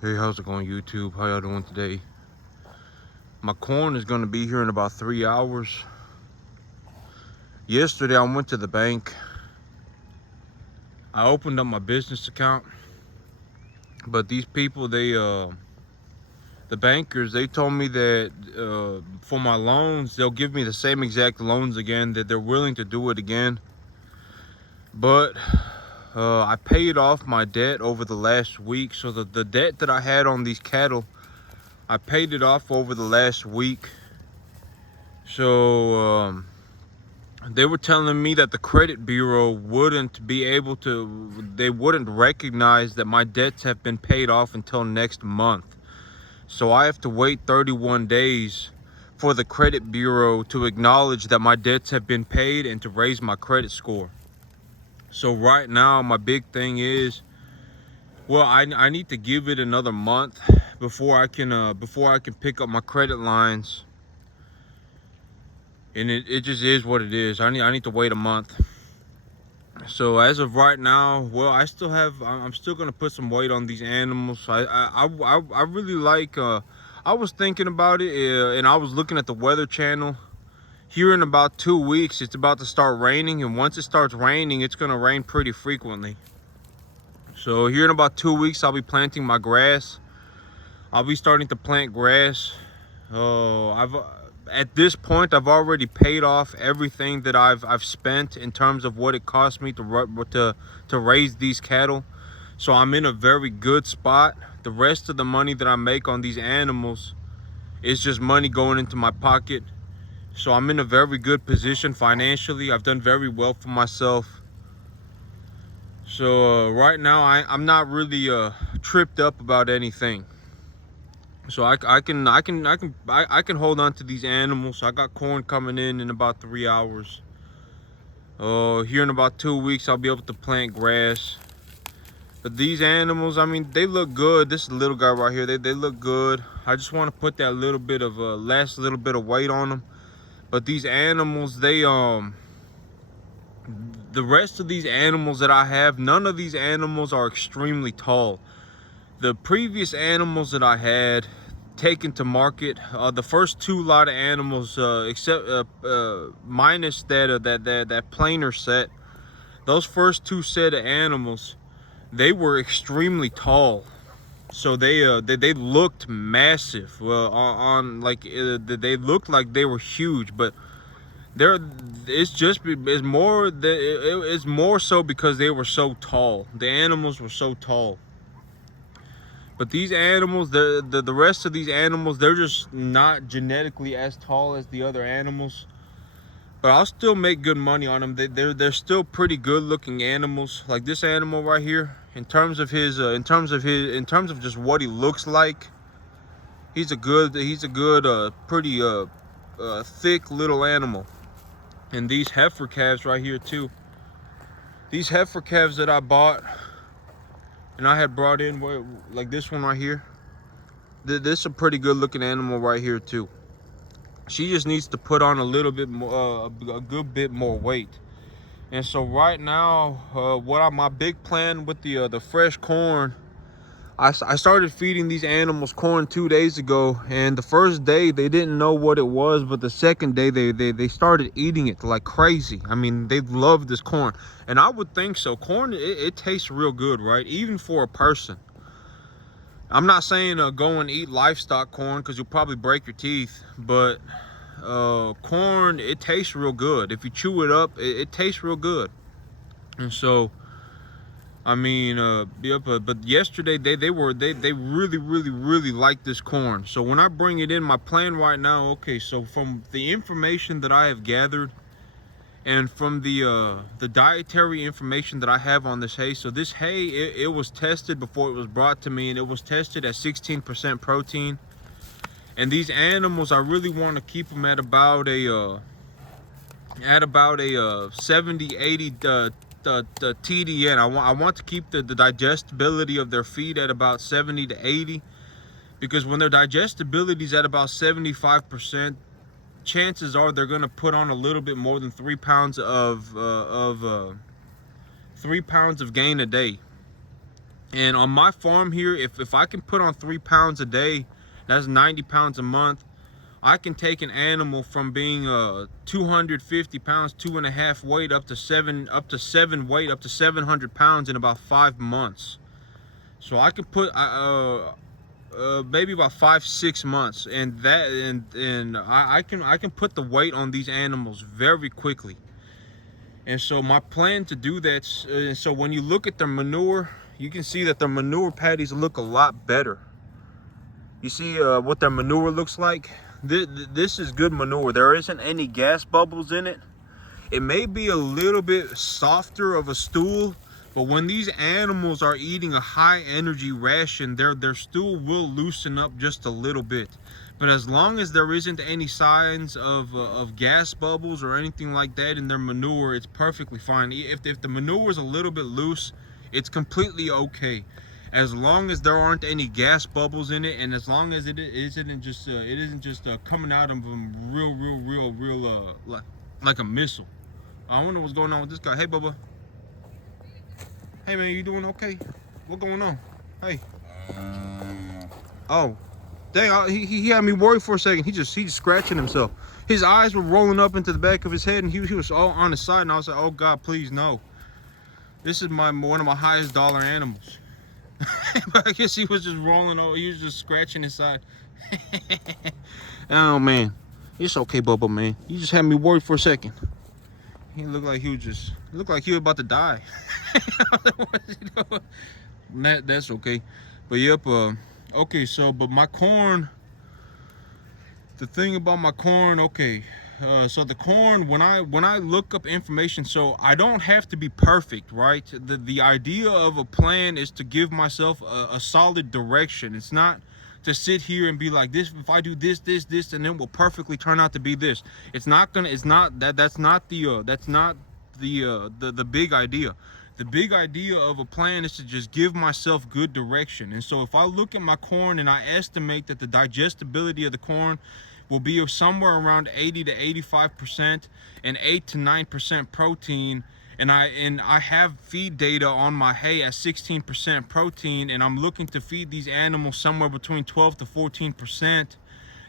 Hey, how's it going, YouTube? How y'all doing today? My corn is going to be here in about 3 hours. Yesterday, I went to the bank. I opened up my business account. But these people, the bankers, they told me that for my loans, they'll give me the same exact loans again, that they're willing to do it again. But I paid off my debt over the last week. So the debt that I had on these cattle, I paid it off over the last week. So they were telling me that the credit bureau wouldn't be able to, they wouldn't recognize that my debts have been paid off until next month. So I have to wait 31 days for the credit bureau to acknowledge that my debts have been paid and to raise my credit score. So right now, my big thing is, well, I need to give it another month before I can pick up my credit lines. And it just is what it is. I need to wait a month. So as of right now, well, I'm still gonna put some weight on these animals. I really like. I was thinking about it, and I was looking at the Weather Channel. Here in about 2 weeks, it's about to start raining, and once it starts raining, it's gonna rain pretty frequently. So here in about 2 weeks, I'll be planting my grass. I'll be starting to plant grass. At this point, I've already paid off everything that I've spent in terms of what it cost me to raise these cattle. So I'm in a very good spot. The rest of the money that I make on these animals is just money going into my pocket. So I'm in a very good position financially. I've done very well for myself. So right now, I'm not really tripped up about anything. So I can hold on to these animals. I got corn coming in about 3 hours. Here in about 2 weeks, I'll be able to plant grass. But these animals, I mean, they look good. This little guy right here, they look good. I just want to put that little bit of last little bit of weight on them. But these animals, the rest of these animals that I have, none of these animals are extremely tall. The previous animals that I had taken to market, the first two lot of animals, except minus that planer set, those first two set of animals, they were extremely tall. So they looked massive. Well, they looked like they were huge, but it's more so because they were so tall. The animals were so tall. But these animals, the rest of these animals, they're just not genetically as tall as the other animals. But I'll still make good money on them. They're still pretty good looking animals. Like this animal right here, in terms of just what he looks like, he's a good pretty thick little animal. And these heifer calves right here too. These heifer calves that I bought and I had brought in, like this one right here. This is a pretty good looking animal right here too. She just needs to put on a little bit more, a good bit more weight. And so right now, my big plan with the fresh corn, I started feeding these animals corn 2 days ago, and the first day they didn't know what it was, but the second day they started eating it like crazy. I mean, they love this corn, and I would think so. Corn, it tastes real good, right? Even for a person. I'm not saying go and eat livestock corn because you'll probably break your teeth, but corn, it tastes real good. If you chew it up, it tastes real good. And so, I mean, but yesterday they really liked this corn. So when I bring it in, my plan right now, okay, so from the information that I have gathered and from the dietary information that I have on this hay, so this hay, it was tested before it was brought to me, and it was tested at 16% protein. And these animals, I really want to keep them at about a 70-80 TDN. I want to keep the digestibility of their feed at about 70 to 80, because when their digestibility is at about 75%, chances are they're going to put on a little bit more than 3 pounds of 3 pounds of gain a day. And on my farm here, if I can put on 3 pounds a day, that's 90 pounds a month. I can take an animal from being 250 pounds, 2.5 weight, up to seven weight, up to 700 pounds in about 5 months. So I can put maybe about 5-6 months, and I can put the weight on these animals very quickly. And so my plan to do that, so when you look at their manure, you can see that their manure patties look a lot better. You see what their manure looks like? This is good manure. There isn't any gas bubbles in it. It may be a little bit softer of a stool, but when these animals are eating a high energy ration, their stool will loosen up just a little bit. But as long as there isn't any signs of gas bubbles or anything like that in their manure, it's perfectly fine. If the manure is a little bit loose, it's completely okay. As long as there aren't any gas bubbles in it, and as long as it isn't just coming out of them real like a missile. I wonder what's going on with this guy. Hey, Bubba. Hey, man, you doing okay? What going on? Hey. Oh, dang! He had me worried for a second. He just scratching himself. His eyes were rolling up into the back of his head, and he was all on his side. And I was like, oh God, please no. This is one of my highest dollar animals. But I guess he was just rolling over. He was just scratching his side. Oh man, it's okay, Bubba, man. You just had me worried for a second. He looked like he was about to die. That's okay. But yep. Okay. So, but my corn. The thing about my corn. Okay. So the corn, when I look up information, so I don't have to be perfect, right? The idea of a plan is to give myself a solid direction. It's not to sit here and be like, this, if I do this, and then will perfectly turn out to be this. That's not the big idea. The big idea of a plan is to just give myself good direction. And so if I look at my corn and I estimate that the digestibility of the corn will be somewhere around 80 to 85% and 8 to 9% protein, and I have feed data on my hay at 16% protein, and I'm looking to feed these animals somewhere between 12 to 14%,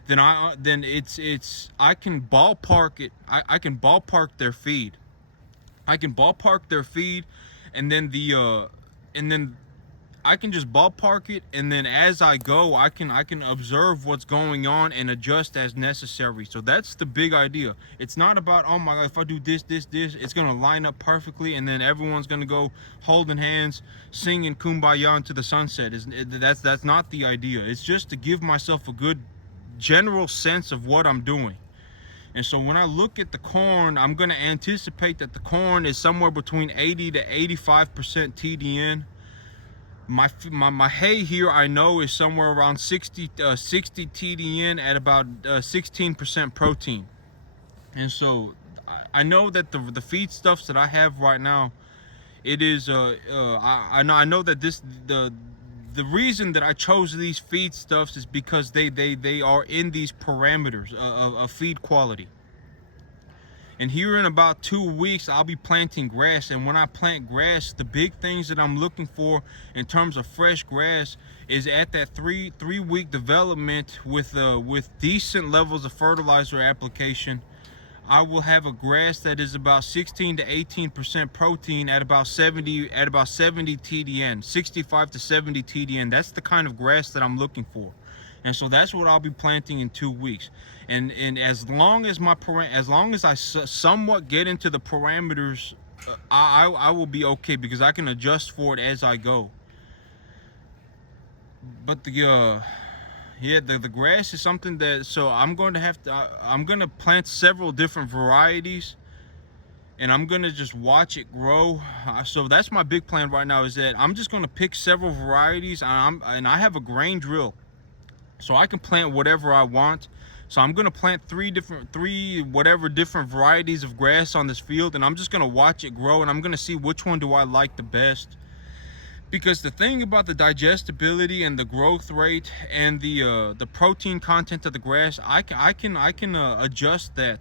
then I can ballpark it. I can ballpark their feed. I can ballpark their feed, and then I can just ballpark it, and then as I go, I can observe what's going on and adjust as necessary. So that's the big idea. It's not about, oh my God, if I do this, it's gonna line up perfectly, and then everyone's gonna go holding hands, singing Kumbaya into the sunset. That's not the idea. It's just to give myself a good general sense of what I'm doing. And so when I look at the corn, I'm gonna anticipate that the corn is somewhere between 80 to 85% TDN. My hay here, I know, is somewhere around 60 TDN at about 16% protein. And so I know that the feedstuffs that I have right now, it is I know that the reason that I chose these feedstuffs is because they are in these parameters of feed quality. And here in about 2 weeks, I'll be planting grass. And when I plant grass, the big things that I'm looking for in terms of fresh grass is at that three week development with decent levels of fertilizer application. I will have a grass that is about 16 to 18% protein at about 70 TDN, 65 to 70 TDN. That's the kind of grass that I'm looking for. And so that's what I'll be planting in 2 weeks. And as long as I somewhat get into the parameters, I will be okay, because I can adjust for it as I go. But the grass is something that, so I'm going to plant several different varieties, and I'm going to just watch it grow. So that's my big plan right now, is that I'm just going to pick several varieties, and I have a grain drill, so I can plant whatever I want. So I'm gonna plant three different varieties of grass on this field, and I'm just gonna watch it grow, and I'm gonna see which one do I like the best. Because the thing about the digestibility and the growth rate and the protein content of the grass, I can adjust that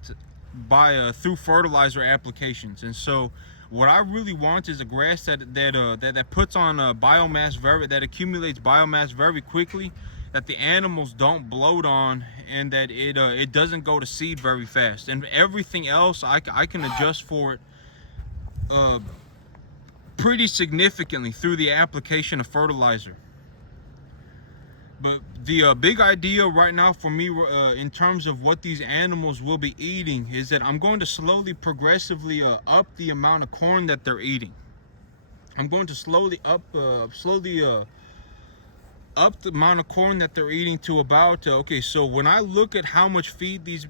by through fertilizer applications. And so What I really want is a grass that puts on biomass that accumulates biomass very quickly, that the animals don't bloat on, and that it doesn't go to seed very fast. And everything else I can adjust for it pretty significantly through the application of fertilizer. But the big idea right now for me in terms of what these animals will be eating is that I'm going to slowly, progressively up the amount of corn that they're eating. I'm going to slowly up the amount of corn that they're eating to about okay. So when I look at how much feed these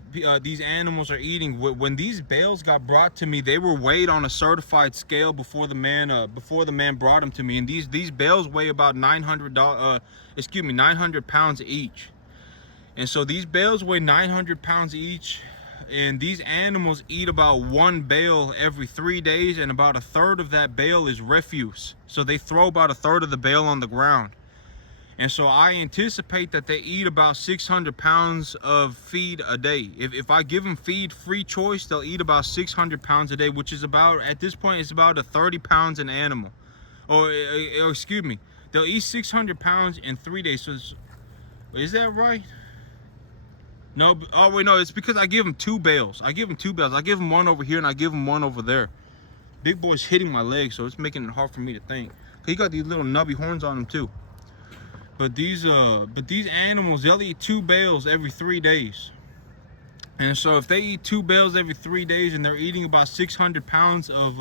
animals are eating, when these bales got brought to me, they were weighed on a certified scale before the man brought them to me, and these bales weigh about 900 pounds each. And so these bales weigh 900 pounds each, and these animals eat about one bale every 3 days, and about a third of that bale is refuse. So they throw about a third of the bale on the ground. And so I anticipate that they eat about 600 pounds of feed a day. If I give them feed free choice, they'll eat about 600 pounds a day, which is about, at this point, it's about 30 pounds an animal. Or excuse me, they'll eat 600 pounds in 3 days. So is that right? No, oh wait, no, it's because I give them two bales. I give them one over here and I give them one over there. Big boy's hitting my leg, so it's making it hard for me to think. He got these little nubby horns on him too. But these animals, they'll eat 2 bales every 3 days. And so if they eat 2 bales every 3 days and they're eating about 600 pounds of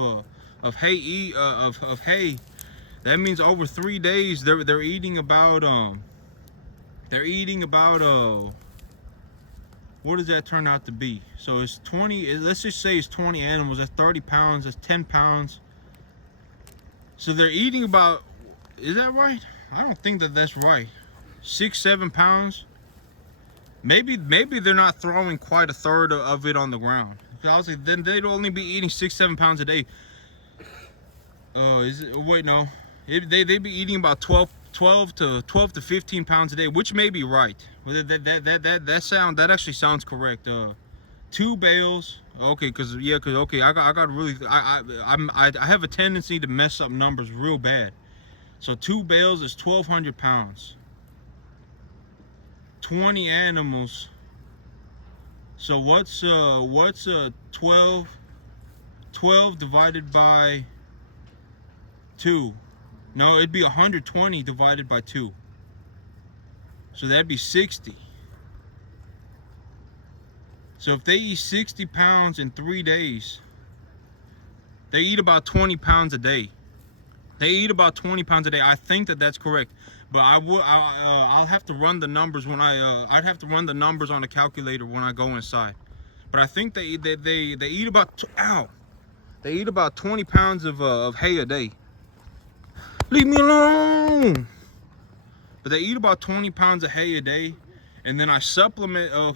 hay, that means over 3 days they're eating about what does that turn out to be? So it's 20, let's just say it's 20 animals, that's 30 pounds, that's 10 pounds. So they're eating about, is that right? I don't think that that's right. 6-7 pounds. Maybe they're not throwing quite a third of it on the ground. Because I was like, then they'd only be eating 6-7 pounds a day. Is it? Wait, no. They'd be eating about 12 to 15 pounds a day, which may be right. That actually sounds correct. 2 bales. Okay, I have a tendency to mess up numbers real bad. So 2 bales is 1,200 pounds. 20 animals. So what's 12 divided by 2? No, it'd be 120 divided by 2. So that'd be 60. So if they eat 60 pounds in 3 days, they eat about 20 pounds a day. They eat about 20 pounds a day. I think that that's correct, but I'll have to run the numbers when I'd have to run the numbers on a calculator when I go inside. But I think they eat about they eat about 20 pounds of hay a day. Leave me alone. But they eat about 20 pounds of hay a day, and then I supplement. I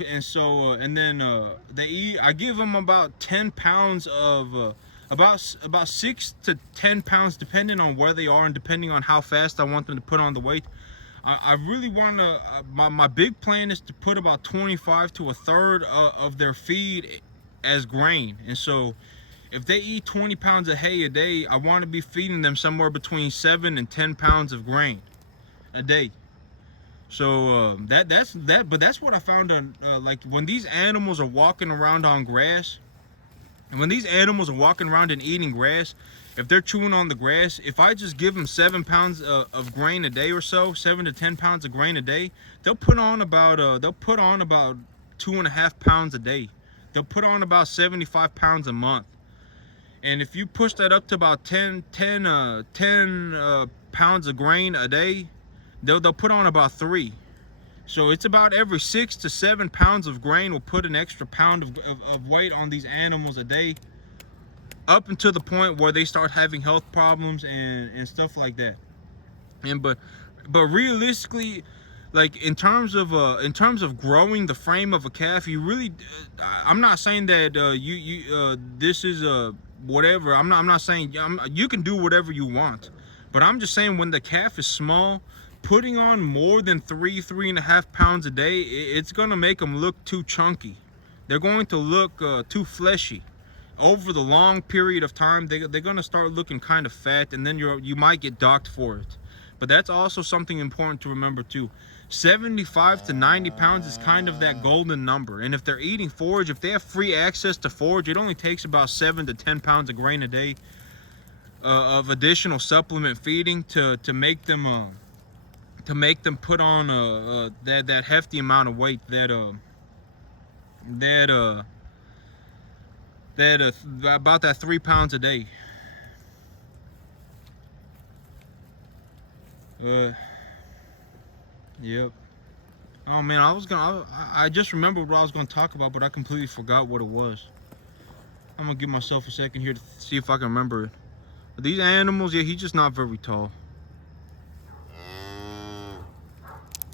give them about 10 pounds of. About 6 to 10 pounds, depending on where they are and depending on how fast I want them to put on the weight. I really want to. My big plan is to put about 25 to a third of their feed as grain. And so, if they eat 20 pounds of hay a day, I want to be feeding them somewhere between 7 and 10 pounds of grain a day. So that's But that's what I found on like when these animals are walking around on grass. And when these animals are walking around and eating grass, if they're chewing on the grass, if I just give them 7 pounds of grain a day or so, 7 to 10 pounds of grain a day, they'll put on about 2.5 pounds a day. They'll put on about 75 pounds a month. And if you push that up to about 10 pounds of grain a day, they'll put on about 3. So it's about every 6 to 7 pounds of grain will put an extra pound of weight on these animals a day, up until the point where they start having health problems and stuff like that. And but realistically, like in terms of growing the frame of a calf, you really, I'm not saying that this is whatever. I'm not saying you can do whatever you want, but I'm just saying when the calf is small, putting on more than 3.5 pounds a day, it's gonna make them look too chunky. They're going to look too fleshy. over the long period of time, they're gonna start looking kind of fat, and then you might get docked for it. But that's also something important to remember too. 75 to 90 pounds is kind of that golden number. And if they're eating forage, if they have free access to forage, it only takes about 7 to 10 pounds of grain a day of additional supplement feeding to make them put on that hefty amount of weight about that 3 pounds a day. Yep. Oh man, I just remembered what I was gonna talk about, but I completely forgot what it was. I'm gonna give myself a second here to see if I can remember it. But these animals, yeah, he's just not very tall.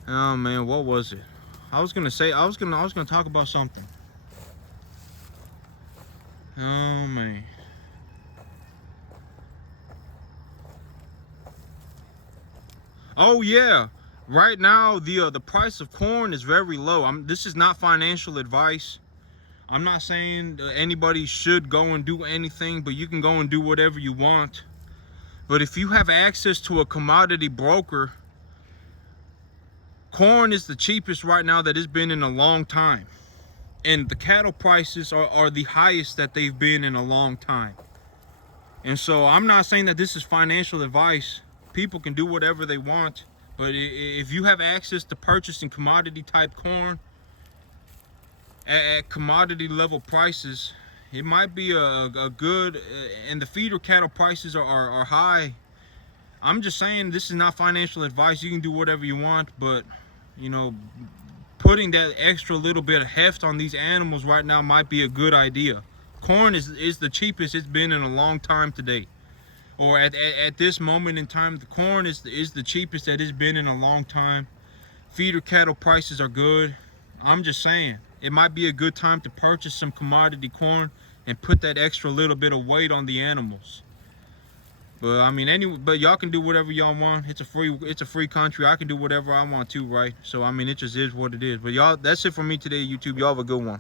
Oh man, what was it? I was gonna talk about something. Oh man. Oh yeah. Right now the price of corn is very low. This is not financial advice. I'm not saying anybody should go and do anything, but you can go and do whatever you want. But if you have access to a commodity broker, corn is the cheapest right now that it's been in a long time. And the cattle prices are the highest that they've been in a long time. And so I'm not saying that this is financial advice. People can do whatever they want. But if you have access to purchasing commodity type corn at commodity level prices, it might be a good, and the feeder cattle prices are high. I'm just saying this is not financial advice. You can do whatever you want, but you know, putting that extra little bit of heft on these animals right now might be a good idea. Corn is the cheapest it's been in a long time today. Or at this moment in time, the corn is the cheapest that it's been in a long time. Feeder cattle prices are good. I'm just saying, it might be a good time to purchase some commodity corn and put that extra little bit of weight on the animals. But I mean, but y'all can do whatever y'all want. It's a free country. I can do whatever I want to, right? So I mean, it just is what it is. But y'all, that's it for me today, YouTube. Y'all have a good one.